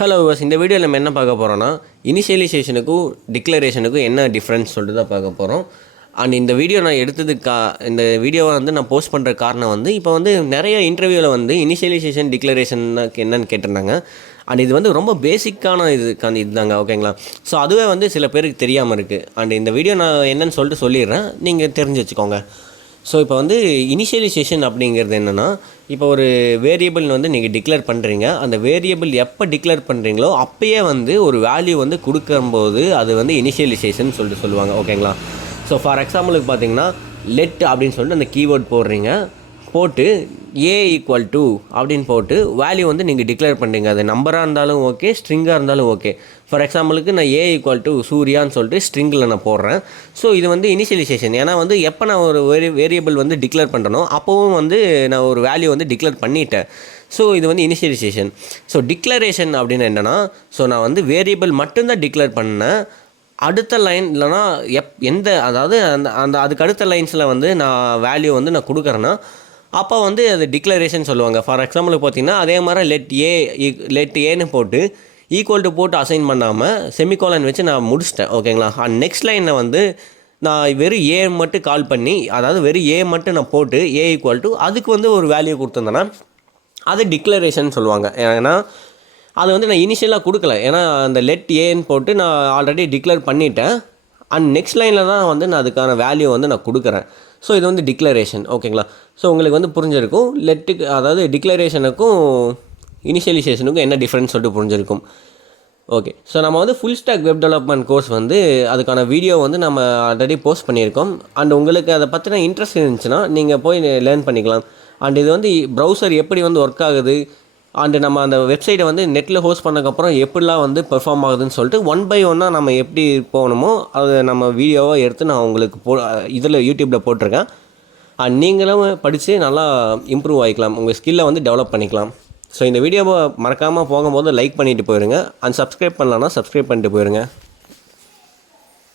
Hello viewers, இந்த வீடியோவில் நம்ம என்ன பார்க்க போகிறோன்னா இனிஷியலைசேஷனுக்கும் டிக்ளரேஷனுக்கும் என்ன டிஃப்ரென்ஸ் சொல்லிட்டு தான் பார்க்க போகிறோம். அண்ட் இந்த வீடியோ நான் எடுத்ததுக்கு இந்த வீடியோவை வந்து நான் போஸ்ட் பண்ணுற காரணம் வந்து இப்போ வந்து நிறைய இன்டர்வியூவில் வந்து இனிஷியலைசேஷன் டிக்ளரேஷனுக்கு என்னன்னு கேட்டிருந்தாங்க. அண்ட் இது வந்து ரொம்ப பேசிக்கான இதுதாங்க, ஓகேங்களா? ஸோ அதுவே வந்து சில பேருக்கு தெரியாமல் இருக்குது. அண்ட் இந்த வீடியோ நான் என்னன்னு சொல்லிட்டு சொல்லிடுறேன், நீங்கள் தெரிஞ்சு வச்சுக்கோங்க. ஸோ இப்போ வந்து இனிஷியலைசேஷன் அப்படிங்கிறது என்னென்னா, இப்போ ஒரு வேரியபிள் வந்து நீங்கள் டிக்ளேர் பண்ணுறீங்க. அந்த வேரியபிள் எப்போ டிக்ளேர் பண்ணுறீங்களோ அப்போயே வந்து ஒரு வேல்யூ வந்து கொடுக்கும்போது அது வந்து இனிஷியலைசேஷன் சொல்லிட்டு சொல்லுவாங்க, ஓகேங்களா? ஸோ ஃபார் எக்ஸாம்பிளுக்கு பார்த்தீங்கன்னா லெட் அப்படின்னு சொல்லிட்டு அந்த கீவேர்ட் போடுறீங்க, போட்டு ஏ ஈக்குவல் டு அப்படின்னு போட்டு வேல்யூ வந்து நீங்கள் டிக்ளேர் பண்ணுறீங்க. அது நம்பராக இருந்தாலும் ஓகே, ஸ்ட்ரிங்காக இருந்தாலும் ஓகே. ஃபார் எக்ஸாம்பிளுக்கு நான் ஏ ஈக்குவல் டு சூர்யான்னு சொல்லிட்டு ஸ்ட்ரிங்கில் நான் போடுறேன். ஸோ இது வந்து இனிஷியலைசேஷன். ஏன்னா வந்து எப்போ நான் ஒரு வேரியபிள் வந்து டிக்ளேர் பண்ணுறனோ அப்போவும் வந்து நான் ஒரு வேல்யூ வந்து டிக்ளேர் பண்ணிட்டேன். ஸோ இது வந்து இனிஷியலைசேஷன். ஸோ டிக்ளரேஷன் அப்படின்னு என்னென்னா, ஸோ நான் வந்து வேரியபிள் மட்டும்தான் டிக்ளேர் பண்ணேன். அடுத்த லைன் இல்லைனா அதாவது அதுக்கு அடுத்த லைன்ஸில் வந்து நான் வேல்யூ வந்து நான் கொடுக்குறேன்னா அப்போ வந்து அது டிக்ளரேஷன் சொல்லுவாங்க. ஃபார் எக்ஸாம்பிளுக்கு பார்த்தீங்கன்னா அதே மாதிரி லெட் ஏன்னு போட்டு ஈக்குவல் டு போட்டு அசைன் பண்ணாமல் செமிகோலன் வச்சு நான் முடிச்சிட்டேன், ஓகேங்களா? அண்ட் நெக்ஸ்ட் லைனில் வந்து நான் வெறும் ஏ மட்டும் கால் பண்ணி, அதாவது வெறும் ஏ மட்டும் நான் போட்டு ஏ ஈக்குவல் டு அதுக்கு வந்து ஒரு வேல்யூ கொடுத்துருந்தேன்னா அது டிக்ளரேஷன் சொல்லுவாங்க. ஏன்னா அது வந்து நான் இனிஷியலாக கொடுக்கல, ஏன்னா அந்த லெட் ஏன்னு போட்டு நான் ஆல்ரெடி டிக்ளேர் பண்ணிட்டேன். அண்ட் நெக்ஸ்ட் லைனில் தான் வந்து நான் அதுக்கான வேல்யூ வந்து நான் கொடுக்குறேன். ஸோ இது வந்து டிக்ளரேஷன், ஓகேங்களா? ஸோ உங்களுக்கு வந்து புரிஞ்சிருக்கும் லெட்டுக்கு, அதாவது டிக்ளரேஷனுக்கும் இனிஷியலைசேஷனுக்கும் என்ன டிஃப்ரென்ஸ் சொல்லிட்டு புரிஞ்சிருக்கும். ஓகே, ஸோ நம்ம வந்து full stack web development course வந்து அதுக்கான வீடியோ வந்து நம்ம ஆல்ரெடி போஸ்ட் பண்ணியிருக்கோம். அண்ட் உங்களுக்கு அதை பற்றின இன்ட்ரெஸ்ட் இருந்துச்சுன்னா நீங்கள் போய் லேர்ன் பண்ணிக்கலாம். அண்ட் இது வந்து ப்ரௌசர் எப்படி வந்து ஒர்க் ஆகுது, அண்டு நம்ம அந்த வெப்சைட்டை வந்து நெட்டில் ஹோஸ்ட் பண்ணக்கப்புறம் எப்படிலாம் வந்து பெர்ஃபார்ம் ஆகுதுன்னு சொல்லிட்டு 1 by 1 நம்ம எப்படி போகணுமோ அது நம்ம வீடியோவாக எடுத்து நான் உங்களுக்கு இதில் யூடியூப்பில் போட்டிருக்கேன். அண்ட் நீங்களும் படித்து நல்லா இம்ப்ரூவ் ஆகிக்கலாம், உங்கள் ஸ்கில்லை வந்து டெவலப் பண்ணிக்கலாம். ஸோ இந்த வீடியோவை மறக்காமல் போகும்போது லைக் பண்ணிவிட்டு போயிடுங்க. அண்ட் சப்ஸ்கிரைப் பண்ணலான்னா சப்ஸ்கிரைப் பண்ணிட்டு போயிடுங்க.